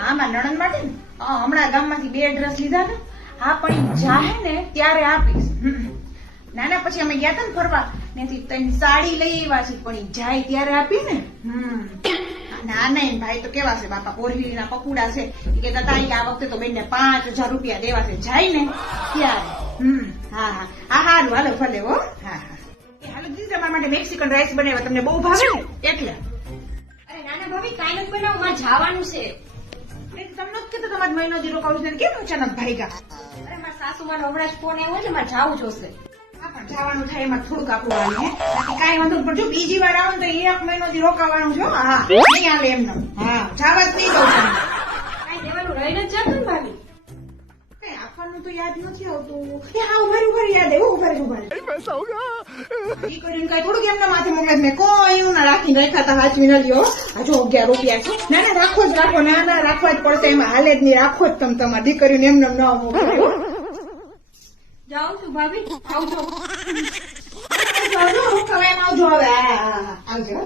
હા મારા નણંદ માટે ને હમણાં ગામમાંથી 2 ડ્રેસ લીધા ને. હા પણ ઈ જાહે ને ત્યારે આપીશ. નાના પછી અમે ગયા હતા ને ફરવા ત્યાંથી 3 સાડી લઈ આવ્યા છે પણ ઈ જાય ત્યારે આપી ને. ના નહીં ભાઈ તો કેવા છે બાપા, પોરવીના પકુડા છે. ઈ કહેતા હતા ઈ આ વખતે તો બેનને 5000 રૂપિયા દેવા છે, જાય ને ત્યારે. હા હા હા હારું હાલો ભલે હો. હા હા હાલો દીદી તમારા માટે મેક્સિકન રાઈસ બનાવ્યા, તમને બહુ ભાવે ને એટલે. અરે નાના ભાભી કાંઈ નથી બનાવું, મારે જવાનું છે. તમને જ કીધું તમારે મહિનો દી રોકાવું છે કેમ અચાનક ભાઈગા? અરે મારા સાસુમાનો હમણાં જ ફોન આવ્યો એટલે મારે જવું જોશે. હા પણ જવાનું થાય એમાં થોડુંક આપણું આવે હે, બાકી કાંઈ વાંધો નહીં. પણ જો બીજી વાર આવો ને તો 1 મહિનો દી રોકાવાનું છે. હા નહીં હાલે એમને. હા જવા જ નહીં દઉં તમને. કાંઈ દેવાનું રહીને જ જતું ને ભાભી. કઈ આપવાનું તો યાદ નથી આવતું. એ હા ઉભા યાદ આવ્યું. ઉભા ઈ કરીને કઈ થોડુંક એમના માથે મોકલે. મેં કોઈ ના રાખીને રાખ્યા હતા, હાચવી ન લ્યો. આ જો 11 રૂપિયા છે. ના ના રાખો જ રાખો. ના ના રાખવા જ પડશે, એમાં હાલે જ નહીં. રાખો જ તમે તમારી દીકરીને એમને ન મોકલો. જાઉં છું ભાભી, આવજો. આવજો રોકાવા એમ આવજો હવે. આવજો.